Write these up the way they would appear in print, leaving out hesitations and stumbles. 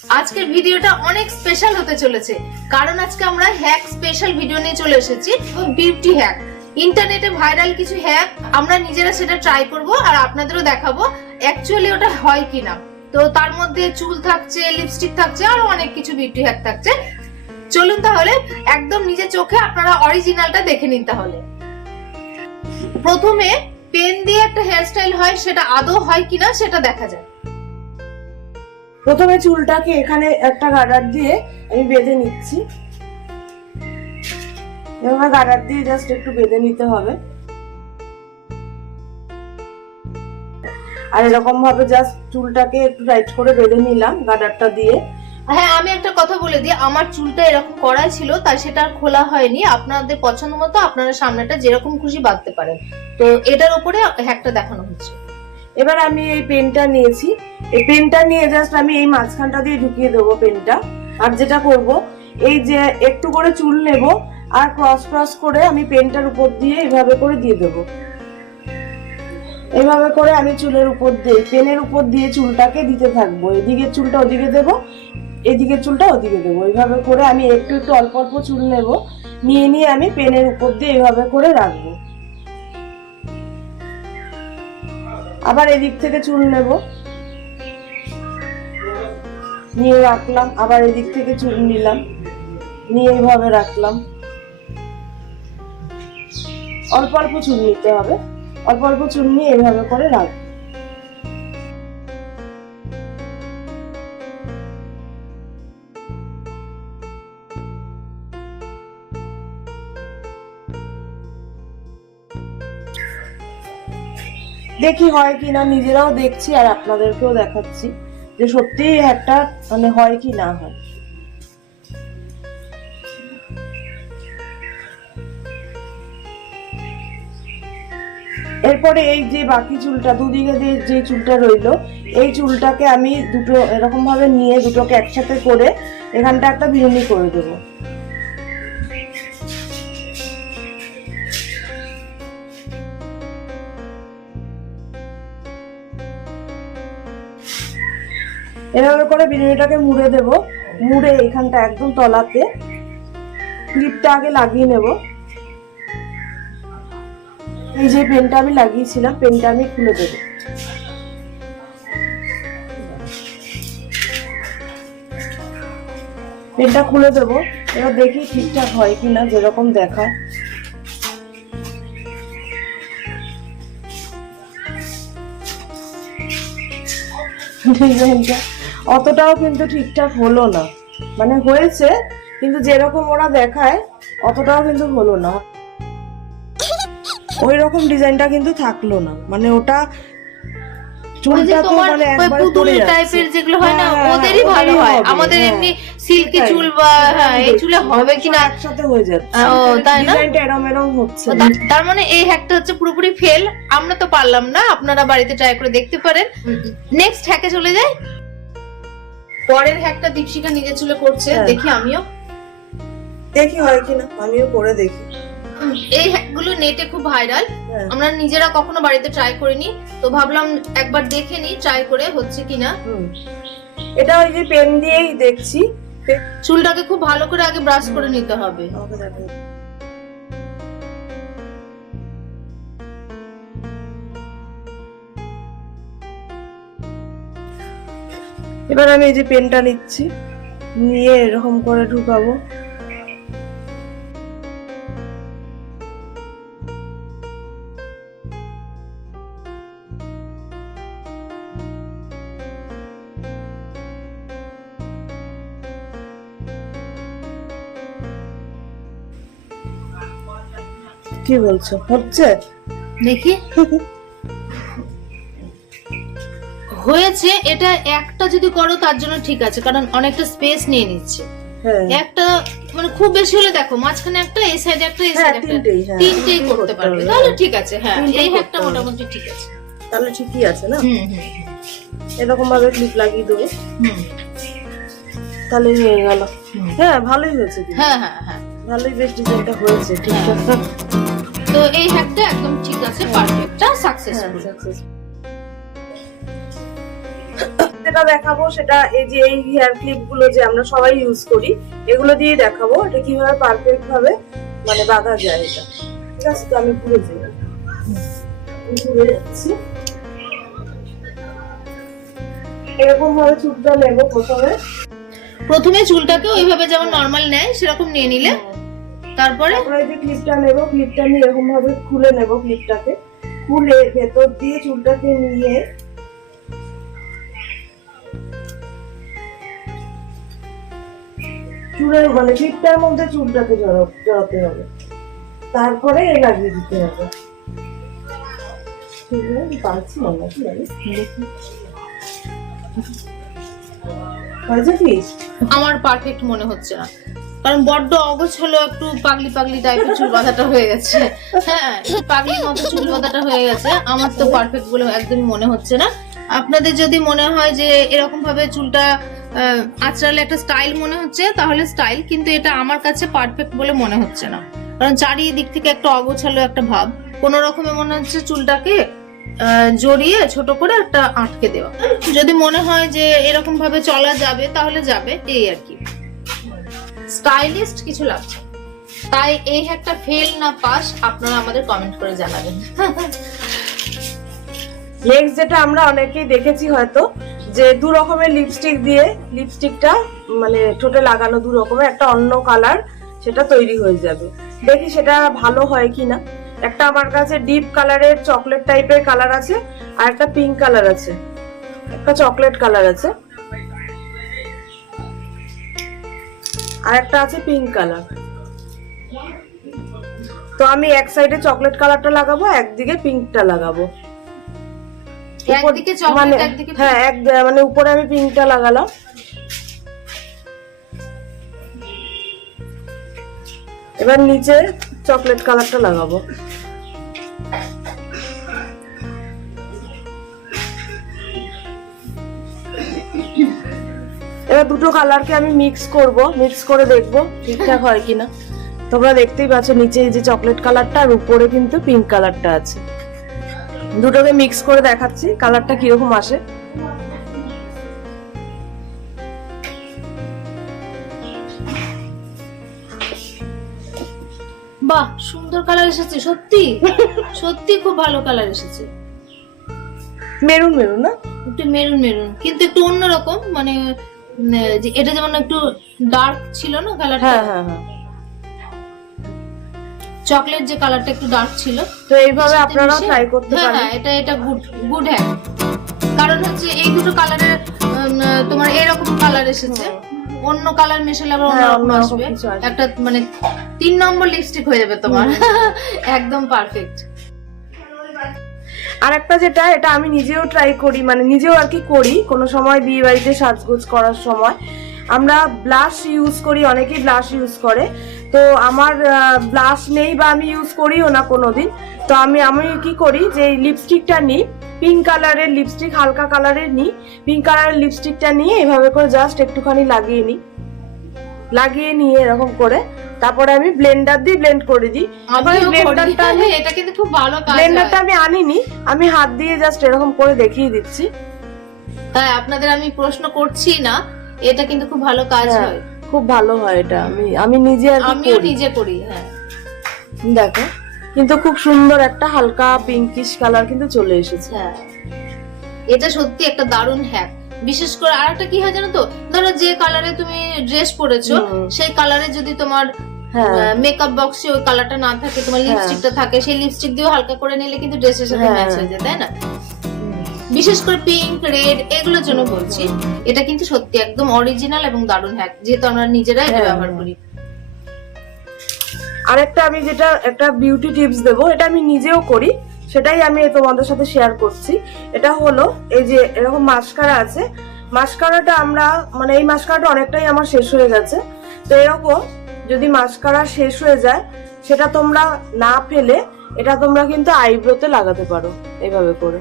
আজকের ভিডিওটা অনেক স্পেশাল হতে চলেছে, কারণ আজকে আমরা হ্যাক স্পেশাল ভিডিও নিয়ে চলে এসেছি। বিউটি হ্যাক, ইন্টারনেটে ভাইরাল কিছু হ্যাক আমরা নিজেরা সেটা ট্রাই করব আর আপনাদেরও দেখাবো অ্যাকচুয়ালি ওটা হয় কিনা। তো তার মধ্যে চুল থাকছে, লিপস্টিক থাকছে, আর অনেক কিছু বিউটি হ্যাক থাকছে। চলুন তাহলে একদম নিজের চোখে আপনারা অরিজিনালটা দেখে নিন। তাহলে প্রথমে পেন দিয়ে একটা হেয়ারস্টাইল হয়, সেটা আদৌ হয় কিনা সেটা দেখা যায়। প্রথমে চুলটাকে এখানে একটা গার্ডার দিয়ে আমি বেঁধে নিচ্ছি। এভাবে গার্ডার দিয়ে জাস্ট একটু বেঁধে নিতে হবে, আর এরকম ভাবে জাস্ট চুলটাকে একটু টাইট করে বেঁধে নিলাম গার্ডারটা দিয়ে। হ্যাঁ, আমি একটা কথা বলে দিই, আমার চুলটা এরকম করাই ছিল, তাই সেটা আর খোলা হয়নি। আপনাদের পছন্দ মতো আপনারা সামনেটা যেরকম খুশি বাঁধতে পারেন। তো এটার উপরে হ্যাকটা দেখানো হচ্ছে। এবার আমি এই পেনটা নিয়েছি, এই পেনটা নিয়ে জাস্ট আমি এই মাঝখানটা দিয়ে ঢুকিয়ে দেবো পেনটা। আর যেটা করব, এই যে একটু করে চুল নেব আর ক্রস ক্রস করে আমি পেনটার উপর দিয়ে এইভাবে করে দিয়ে দেবো। এইভাবে করে আমি চুলের উপর দিয়ে, পেনের উপর দিয়ে চুলটাকে দিতে থাকবো। এদিকের চুলটা ওদিকে দেবো, এদিকের চুলটা ওদিকে দেবো। এইভাবে করে আমি একটু একটু অল্প অল্প চুল নেব, নিয়ে আমি পেনের উপর দিয়ে এইভাবে করে রাখবো। আবার এদিক থেকে চুল নেব, নিয়ে রাখলাম। আবার এদিক থেকে চুল নিলাম, নিয়ে এইভাবে রাখলাম। অল্প অল্প চুল নিতে হবে, অল্প অল্প চুল নিয়ে এইভাবে করে রাখবো। দেখি হয় কিনা, নিজেরাও দেখছি আর আপনাদেরকেও দেখাচ্ছি যে সত্যি একটা মানে হয় কি না হয়। এরপরে এই যে বাকি চুলটা, দুদিকে যে চুলটা রইলো, এই চুলটাকে আমি দুটো এরকম ভাবে নিয়ে দুটোকে একসাথে করে এখানটা একটা বিনুনি করে দেবো। এভাবে করে বিনুনিটাকে মুড়ে দেব। মুড়ে এখানটা একদম তলাতে ক্লিপটা আগে লাগিয়ে নেব। এই যে পেনটা আমি লাগিয়েছিলাম, পেনটা আমি খুলে দেব। পেনটা খুলে দেব। এবার দেখি ঠিকঠাক হয় কিনা, যেরকম দেখায়। অতটাও কিন্তু ঠিকঠাক হলো না, মানে হয়েছে কিন্তু যেরকম ওরা দেখায় অতটাও কিন্তু হলো না। ওই রকম ডিজাইনটা কিন্তু থাকলো না, মানে ওটা চুলটা তো মানে একবারে পড়ে যাচ্ছে টাইপের যেগুলো হয় না, ওদেরই ভালো হয়। আমাদের এমনি সিল্কি চুল বা এই চুলে হবে কিনা একসাথে হয়ে যাচ্ছে। ও তাই না, ডিজাইনটা এরকম হচ্ছে। তার মানে এই হ্যাকটা হচ্ছে পুরোপুরি ফেল। আমরা তো পারলাম না, আপনারা বাড়িতে ট্রাই করে দেখতে পারেন। নেক্সট হ্যাকে চলে যাই। পরের হ্যাকটা দীপশিকা নিজে চুলে করছে, দেখি আমিও দেখি হয় কিনা, আমিও করে দেখি। এই হ্যাকগুলো নেটে খুব ভাইরাল, আমরা নিজেরা কখনো বাড়িতে ট্রাই করিনি, তো ভাবলাম একবার দেখে নি ট্রাই করে হচ্ছে কিনা। এটা ওই যে পেন দিয়েই দেখছি। চুলটাকে খুব ভালো করে আগে ব্রাশ করে নিতে হবে। এবার আমি এই যে পেনটা নিচ্ছি, নিয়ে এরকম করে ঢুকাবো। কি বলছো, হচ্ছে? দেখি হয়েছে। এটা একটা যদি করো তার জন্য ঠিক আছে, কারণ অনেকটা স্পেস নিয়ে নিচ্ছে। একটা মানে খুব বেশি হলে দেখো মাঝখানে একটা, এই সাইডে একটা, এই সাইডে একটা, তিনটেই করতে পারবে, তাহলে ঠিক আছে। হ্যাঁ, এই হ্যাকটা মোটামুটি ঠিক আছে, তাহলে ঠিকই আছে না। এরকম ভাবে ক্লিপ লাগিয়ে দেবো, তাহলে হয়ে গেল। হ্যাঁ, ভালোই হয়েছে। হ্যাঁ হ্যাঁ হ্যাঁ, ভালোই বেশ ডিজাইনটা হয়েছে, ঠিকঠাক। তো এই হ্যাকটা একদম ঠিক আছে, পারফেক্টটা সাকসেসফুল। যেটা দেখাবো সেটা এই যে এই হেয়ার ক্লিপ গুলো যে আমরা সবাই ইউজ করি, এগুলো দিয়ে দেখাবো এটা কিভাবে পারফেক্ট ভাবে মানে বাঁধা যায়। এটা ঠিক আছে, তো আমি ঘুরে যাই, ঘুরে যাচ্ছি। এরকম ভাবে চুলটা নেবো প্রথমে চুলটাকে ওইভাবে যেমন নরমাল নেয় সেরকম নিয়ে নিলে তারপরে এই যে ক্লিপটা নেবো, ক্লিপটা নিয়ে এরকম ভাবে খুলে নেবো, ক্লিপটাকে খুলে ভেতর দিয়ে চুলটাকে নিয়ে চুলের মানে ক্লিপটার মধ্যে চুলটাকে জড়াতে হবে, তারপরে লাগিয়ে দিতে হবে। পারছি না কি আমার পারফেক্ট মনে হচ্ছে না, কারণ বড্ড অগোছালো একটু পাগলি পাগলি টাইপের চুল বাঁধাটা হয়ে গেছে। হ্যাঁ, পাগলি মতো চুল বাঁধাটা হয়ে গেছে, আমার তো পারফেক্ট বলে একদমই মনে হচ্ছে না। আপনাদের যদি মনে হয় যে এরকম ভাবে চুলটা আঁচড়ালে একটা স্টাইল মনে হচ্ছে তাহলে স্টাইল, কিন্তু এটা আমার কাছে পারফেক্ট বলে মনে হচ্ছে না, কারণ চারিদিক থেকে একটা অগোছালো একটা ভাব, কোন রকমে মনে হচ্ছে চুলটাকে জড়িয়ে ছোট করে একটা আটকে দেওয়া। যদি মনে হয় যে এরকম ভাবে চলা যাবে তাহলে যাবে, এই আর কি, স্টাইলিস্ট কিছু লাগছে। তাই এই একটা ফেল না পাস আপনারা আমাদের কমেন্ট করে জানাবেন। নেক্সট যেটা আমরা অনেকেই দেখেছি হয়তো যে দু রকমের লিপস্টিক দিয়ে লিপস্টিকটা মানে ঠোঁটে লাগানো দু রকমের একটা অন্য কালার সেটা তৈরি হয়ে যাবে, দেখি সেটা ভালো হয় কিনা। একটা আমার কাছে ডিপ কালারের চকলেট টাইপের কালার আছে, আর একটা পিঙ্ক কালার আছে, একটা চকলেট কালার আছে, আর একটা আছে পিঙ্ক কালার। তো আমি এক সাইডে চকলেট কালারটা লাগাবো, একদিকে পিঙ্কটা লাগাবো। একদিকে চকলেট একদিকে হ্যাঁ, মানে উপরে আমি পিঙ্কটা লাগালাম, এবার নিচে চকলেট কালারটা লাগাবো। এবার দুটো কালারকে আমি মিক্স করব, মিক্স করে দেখবো ঠিকঠাক হয় কিনা। তোমরা দেখতেই পাচ্ছ নিচে এই যে চকলেট কালারটা আর উপরে কিন্তু পিঙ্ক কালারটা আছে, দুটোকে মিক্স করে দেখাচ্ছি কালারটা কিরকম আসে। বাহ, সুন্দর কালার এসেছে, সত্যি সত্যি খুব ভালো কালার এসেছে। মেরুন মেরুন না, একটু মেরুন মেরুন, কিন্তু একটু অন্যরকম, মানে এটা যেমন একটু ডার্ক ছিল না কালারটা। হ্যাঁ হ্যাঁ হ্যাঁ, চকলেট যে কালারটা একটু ডার্ক ছিল, তো এইভাবে আপনারাও ট্রাই করতে পারেন। হ্যাঁ, এটা গুড হ্যাঁ, কারণ হচ্ছে এই দুটো কালারের তোমার এরকম কালার এসেছে, অন্য কালার মেশালে আবার অন্যরকম আসবে, একটা মানে 3 নম্বর লিপস্টিক হয়ে যাবে তোমার। একদম পারফেক্ট। আর একটা যেটা এটা আমি নিজেও ট্রাই করি, মানে নিজেও আর কি করি, কোনো সময় বিয়ে বাড়িতে সাজগোজ করার সময় আমরা ব্লাশ ইউজ করি, অনেকেই ব্লাশ ইউজ করে। তো আমার ব্লাশ নেই বা আমি ইউজ করিও না কোনোদিন। তো আমি কি করি যে লিপস্টিকটা নিই, পিঙ্ক কালারের লিপস্টিক, হালকা কালারের নিই, পিঙ্ক কালারের লিপস্টিকটা নিয়ে এভাবে করে জাস্ট একটুখানি লাগিয়ে নিই, লাগিয়ে নিয়ে এরকম করে তারপরে আমি ব্লেন্ডার দিয়ে ব্লেন্ড করে দিই। এটা কিন্তু খুব ভালো কাজ। ব্লেন্ডারটা আমি আনিনি, আমি হাত দিয়ে জাস্ট এরকম করে দেখিয়ে দিচ্ছি। তাই আপনাদের আমি প্রশ্ন করছি না, এটা কিন্তু খুব ভালো কাজ হয়, খুব ভালো হয় এটা। আমি নিজে আর আমিও নিজে করি। হ্যাঁ, দেখো কিন্তু খুব সুন্দর একটা হালকা পিঙ্কিশ কালার কিন্তু চলে এসেছে। হ্যাঁ, এটা সত্যি একটা দারুণ হ্যাক। বিশেষ করে আরেকটা কি হয় জানো তো, ধরো যে কালারে তুমি ড্রেস পরেছো সেই কালারে যদি তোমার মেকআপ বক্সে ওই কালারটা না থাকে, তোমার লিপস্টিকটা থাকে, সেই লিপস্টিক দিয়েও হালকা করে নিলে কিন্তু ড্রেসের সাথে ম্যাচ হয়ে যায়, তাই না? বিশেষ করে পিঙ্ক, রেড এগুলোর জন্য বলছি। এটা কিন্তু সত্যি একদম অরিজিনাল এবং দারুণ হ্যাক, যেহেতু আমরা নিজেরা এটা ব্যবহার করি। আরেকটা আমি যেটা একটা বিউটি টিপস দেবো, এটা আমি নিজেও করি, সেটাই আমি তোমাদের সাথে শেয়ার করছি। এটা হলো এই যে এরকম মাস্কারা আছে, মাস্কারাটা আমরা মানে এই মাস্কারাটা অনেকটাই আমার শেষ হয়ে গেছে। তো এরকম যদি মাস্কারা শেষ হয়ে যায় সেটা তোমরা না ফেলে এটা তোমরা কিন্তু আইব্রোতে লাগাতে পারো এইভাবে করে,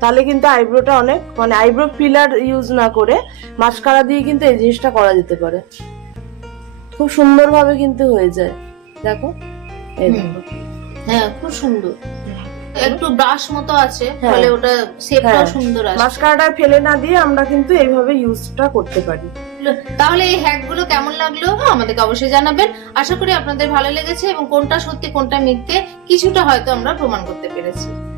তাহলে কিন্তু আইব্রোটা অনেক মানে আইব্রো ফিলার ইউজ না করে মাস্কারা দিয়ে কিন্তু এই জিনিসটা করা যেতে পারে, খুব সুন্দরভাবে কিন্তু হয়ে যায়। দেখো এই দেখো, হ্যাঁ খুব সুন্দর। একটু ব্রাশ মতো আছে, হ্যাঁ। ফলে ওটা শেপটাও হ্যাঁ। সুন্দর আসে। মাস্কারাটা ফেলে না দিয়ে আমরা কিন্তু এইভাবে ইউজটা করতে পারি। তাহলে এই হ্যাক গুলো কেমন লাগলো আমাদেরকে অবশ্যই জানাবেন। আশা করি আপনাদের ভালো লেগেছে এবং কোনটা সত্যি কোনটা মিথ্যে কিছুটা হয়তো আমরা প্রমাণ করতে পেরেছি।